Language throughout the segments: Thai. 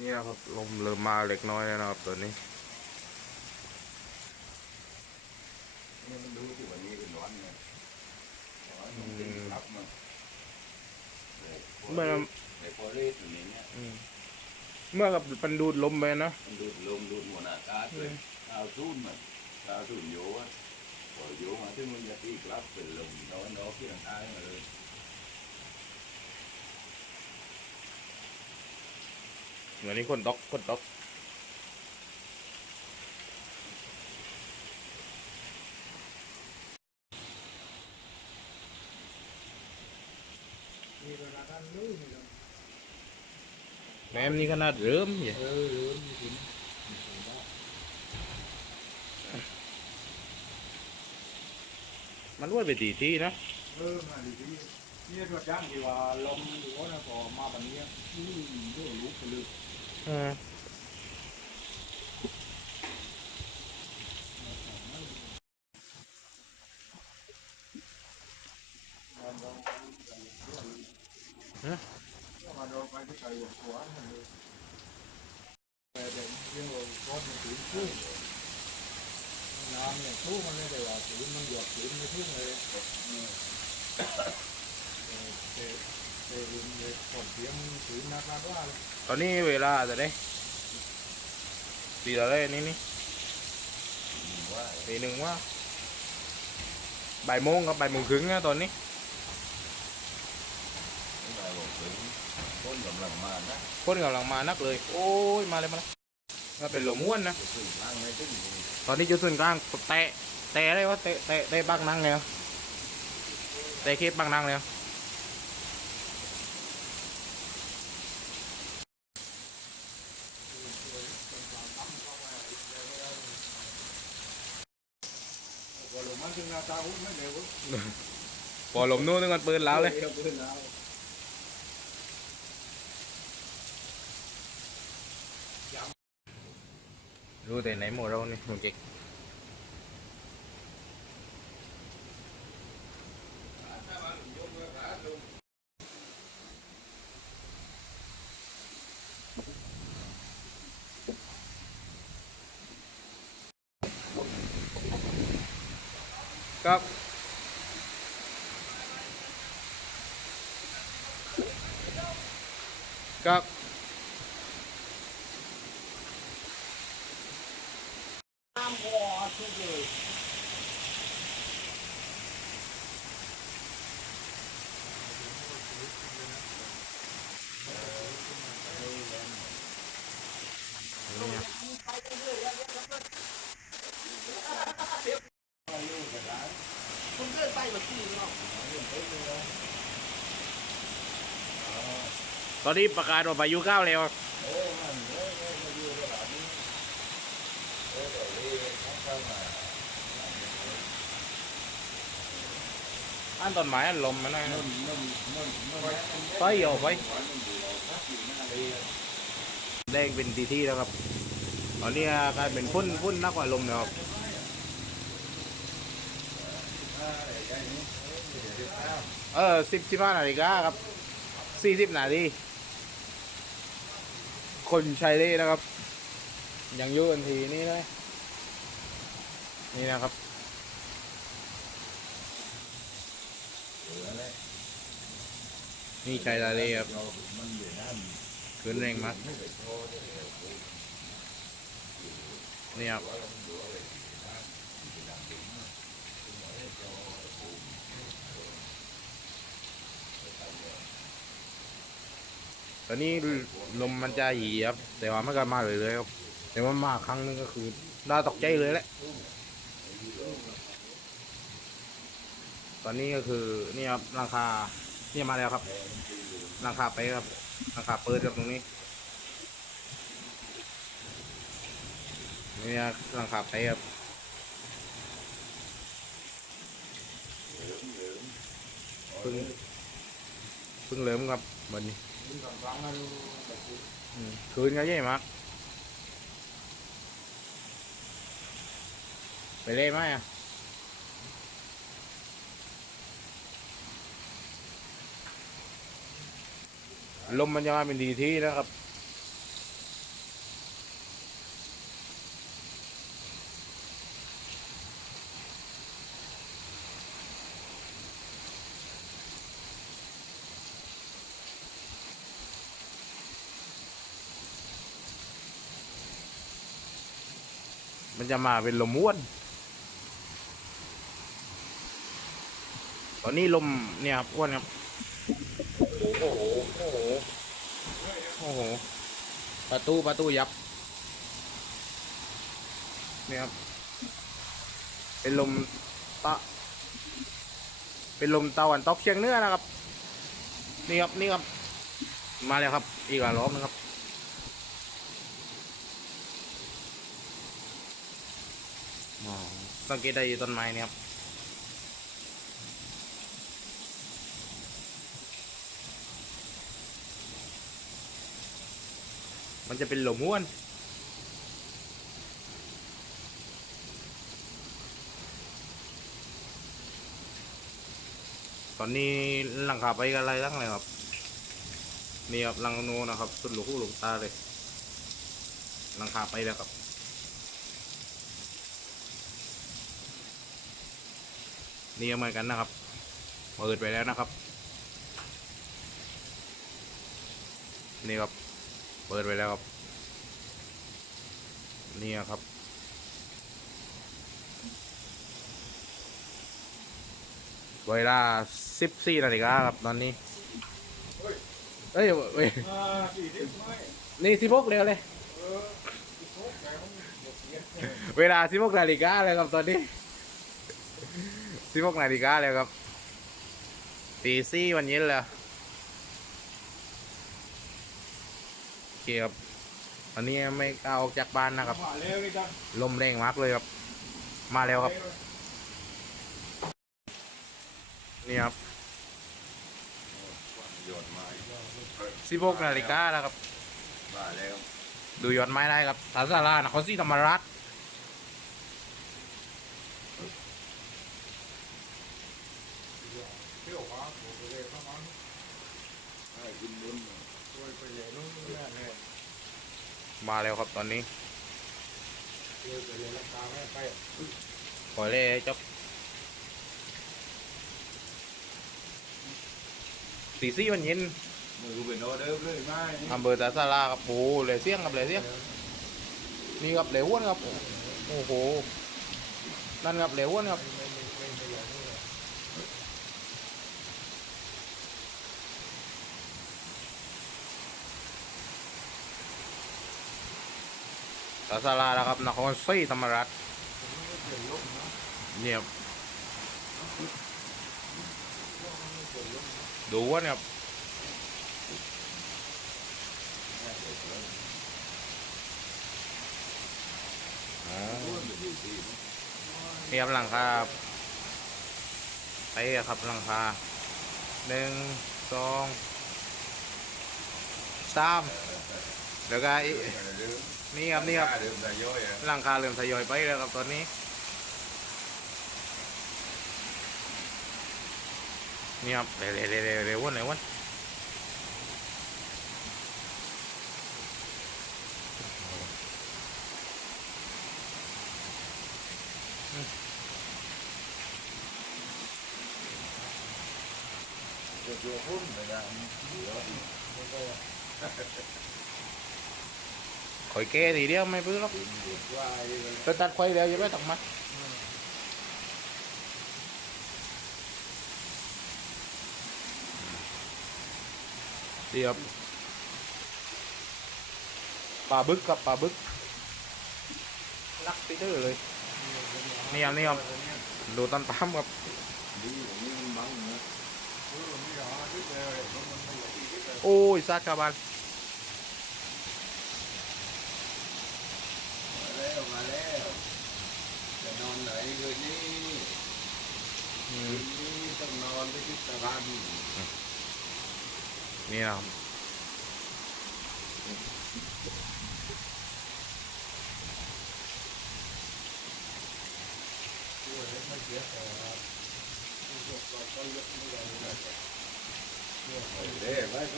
นี่ครับลมเริ่มมาเล็กน้อยแล้วนะครับตอนนี้นี่มันดูที่วันนี้เป็นร้อนไงร้อนมันเป็นรับมาเมื่อในพอเรศอย่างเงี้ยเมื่อกับมันดูดลมไปนะมันดูดลมดูดหัวหน้าตาเลยดาวทุ่นมันดาวทุ่นโยอ่ะพอโยมาที่มันจะตีกลับเป็นลมน้อยน้อยที่ทางใต้มาเลยเหมือนนี้คนด็อกคนด็อกมีเวลาการลื้อนี่ก็แม่มนี่ขนาดเริ่มอย่าลื้อมีถึงมันว่าไปตีที่นะมาดีที่นี่ตัวจ้างที่ว่าลมอยู่นะพอมาแบบนี้ด้วยลุกไปเลยอ่ามาโดนไปที่ไกลหัวมันเลยแต่เด็กเรื่องก้อนมันถึงพุ่งน้ำเนี่ยพุ่งมันเลยแต่ว่าถึงมันหยดถึงไม่พุ่งเลยแต่เรื่องเลยผลเสียงถึงนักว่าเลยตอนนี้เวลาจะได้ตีอะไรนี่ว่าตีหนึ่งว่าบ่ายโมงกับบ่ายโมงครึ่งนะตอนนี้ที่มาบอกถึงคนกำลังมานะคนกำลังมานักเลยโอ้ยมาเลยมาแล้วก็เป็นลมม้วนนะจะขึ้นทางไม่ถึงตอนนี้จุดศูนย์กลางเตะอะไรวะเตะบักนั่งเลยเตะเคสบักนั่งเลยพอลงมาถึงหน้าตาหุ้มไม่เร็ว พอลมนู้นนึกมันปืนแล้วเลยรู้แต่ไหนหมดเราเนี่ยโอเคครับครับน้ำพอทุกเลยตอนนี้ประกาศว่าพายุเข้าแล้วอันต้นไม้อันลมมันนะไฟเอาไฟแดงเป็นทีแล้วครับตอนนี้กลายเป็นพุ่นนักกว่าลมนะครับ15 นาฬิกาครับ40 นาทีคนใช้ได้นะครับยังอยู่กันทีนี่เลยนี่นะครับนี่ใช้ได้เลยครับขึ้นแรงมากนี่ครับตอนนี้ลมมันจะหีครับแต่ว่าไม่กล้ามาเลยครับแต่ว่ามาครั้งนึงก็คือน่าตกใจเลยแหละตอนนี้ก็คือนี่ครับราคานี่มาแล้วครับราคาไปครับราคาเปิดครับตรงนี้นี่ราคาไปครับเพิ่งเริ่มครับวันนี้คืนก็เย่มากไปเล่ไหมอ่ะลมมันจะมาเป็นดีที่นะครับ มันจะมาเป็นลมม้วนตอนนี้ลมเนี่ยครับอ้วนครับโอ้โหโอ้โหโอ้โหประตูยับเนี่ยครับเป็นลมตะเป็นลมตะวันตกเฉียงเหนือนะครับนี่ครับนี่ครับมาแล้วครับอีกรอบนึงครับสังเกตได้อยู่ต้นไม้เนี่ยครับมันจะเป็นลมม้วนตอนนี้หลังคาไปกันอะไรตั้งเลยครับนี่ครับหลังโน้นนะครับสุดหลูกหูหลูกตาเลยหลังคาไปแล้วครับนี่เหมือนกันนะครับเปิดไปแล้วนะครับนี่ครับเปิดไปแล้วครับนี่ครับเวลา14 นาฬิกาครับตอนนี้เอ้ยเว้ย นี่16เร็วเลยเวลา16 นาฬิกาเลยครับตอนนี้16 นาฬิกาแล้วครับตีสี่วันเย็นแล้วโอเคครับตอนนี้ไม่กล้าออกจากบ้านนะครับลมแรงมากเลยครับมาแล้วครับนี่ครับยอดไม้ 16 นาฬิกาแล้วครับ มาแล้ว ดูยอดไม้ได้ครับสาสารานครศรีธรรมราช เที่ยวฟ้าโผล่ไปเลยข้างนั้น ให้กินบุญ ช่วยไปเลยนู้นแน่แน่ มาแล้วครับตอนนี้ ช่วยไปเลยราคาไม่ไป ปล่อยเลยจบตีสี่วันเย็น มือเป็นออเดอร์เลยไหม อำเภอตาสาราครับโอ้โหเลยเสี้ยงครับเลยเสี้ยงนี่ครับเหลวอ้วนครับโอ้โหนั่นครับเหลวอ้วนครับตาสารานะครับนครศรีธรรมราชเนี่ยครับดูอ้วนครับอ๋อนี่ครับหลังคาไปครับหลังคา1 2 3แล้วก็นี่ครับนี่ครับ เดิมแต่ย่อยอ่ะ หลังคาเริ่มทยอยไปแล้วครับตอนนี้นี่ครับเร็วเร็ววันไหนวันเดี๋ยวพุ่นเลยนะ ข่อยแก้ทีเดียวไม่เพื่อหรอก ว่า จะตัดไฟแล้วยังไม่ต้องมาดีครับปลาบึกกับปลาบึกลักปีเตอร์เลยนี่ครับนี่ครับดูตามครับ ดีผมนี่มันบังนะ โอ้ยซาดกาบาน มาแล้วจะนอนไหนคืนนี้คืนนี้ต้องนอนที่พิพิธภัณฑ์ นี่นะครับเด้ไปเ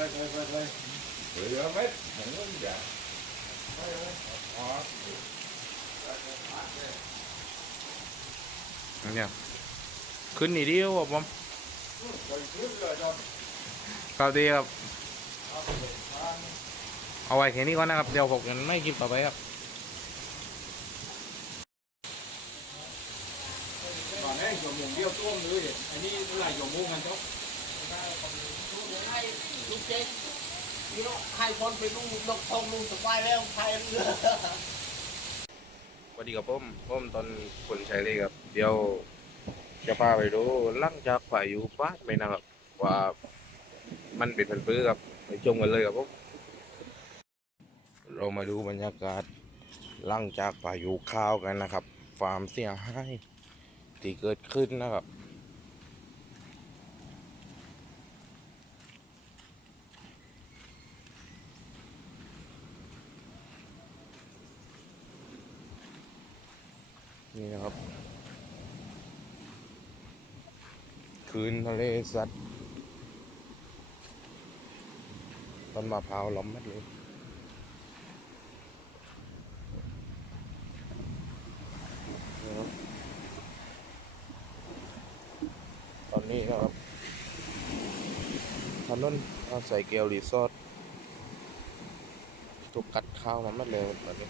หลือเม็ดเหมือนกันจ้ะ เนี่ยขึ้นนี่เดียวครับผมครับดีครับเอาไว้แค่นี้ก่อนนะครับเดี๋ยวผมยังไม่กินต่อไปครับ ยวต้วมเลยอันนี้เมื่อไหร่จะมุ่งกันเจ้าให้ลูกเจ๊นี่เราให้คนไปดูนกทองลุงสบายแล้วพายเรือ สวัสดีครับผมตอนคนใช้เลยครับเดี๋ยวจะพาไปดูหลังจากพายุฟ้าไปนะครับว่ามันเป็นพันธุ์ปื้อครับไปชมกันเลยครับผมเรามาดูบรรยากาศหลังจากพายุเข้าวกันนะครับความเสียหายที่เกิดขึ้นนะครับนี่นะครับคืนทะเลสัตว์ต้นมะพร้าวล้อมมัดเลยนะครับตอนนี้นะครับถนนใส่เกลรีสอร์ทถูกกัดข้าวมามัดเลยตอนนี้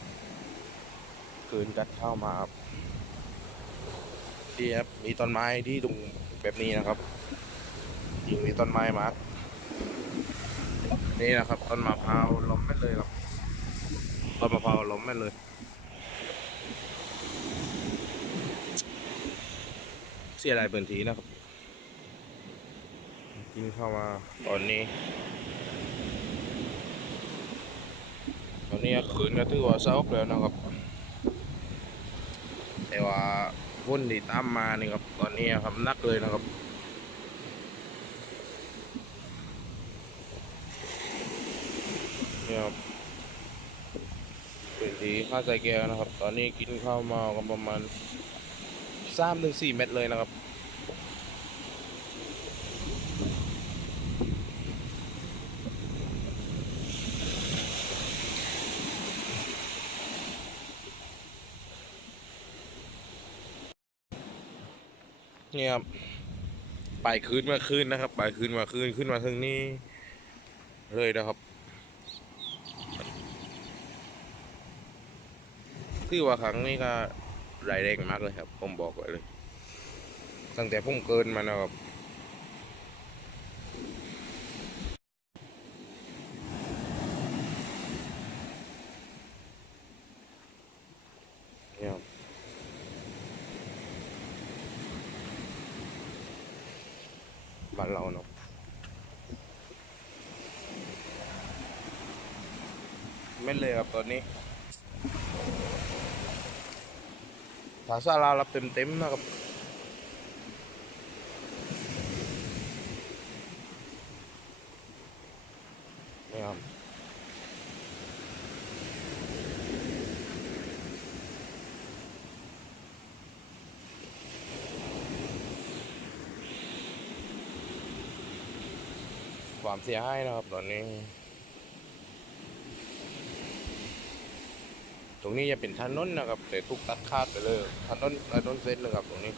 คืนกัดข้าวมาครับที่ครับมีต้นไม้ที่ตรงแบบนี้นะครับยิ่งมีต้นไม้มานี่นะครับต้นมะพร้าวล้มไม่เลยครับต้นมะพร้าวล้มไม่เลยเสียดายพื้นที่นะครับกินเข้ามาตอนนี้คืนก็ถือว่าเศร้าแล้วนะครับแต่ว่าวุ่นที่ตามมานี่ครับตอนนี้ครับนักเลยนะครับเนี่ยครับพื้นที่ข้าใส่แก้วนะครับตอนนี้กินข้าวมากันประมาณ3 ถึง 4 เม็ดเลยนะครับเนี่ยครับไปคืนมาคืนนะครับไปคืนมาคืนขึ้นมาถึงนี้เลยนะครับคือว่าครั้งนี้ก็รายแรงมากเลยครับผมบอกไว้เลยตั้งแต่ผมเกินมานะครับเนี่ยครับบ้านเราเนาะไม่เลยครับตอนนี้ภาษาลาวรับเต็มๆนะครับเนี่ยครับความเสียหายนะครับตอนนี้ตรงนี้จะเป็นถนนนะครับแต่ถูกตัดขาดไปเลยถนนเส้นเลยครับตรงนี้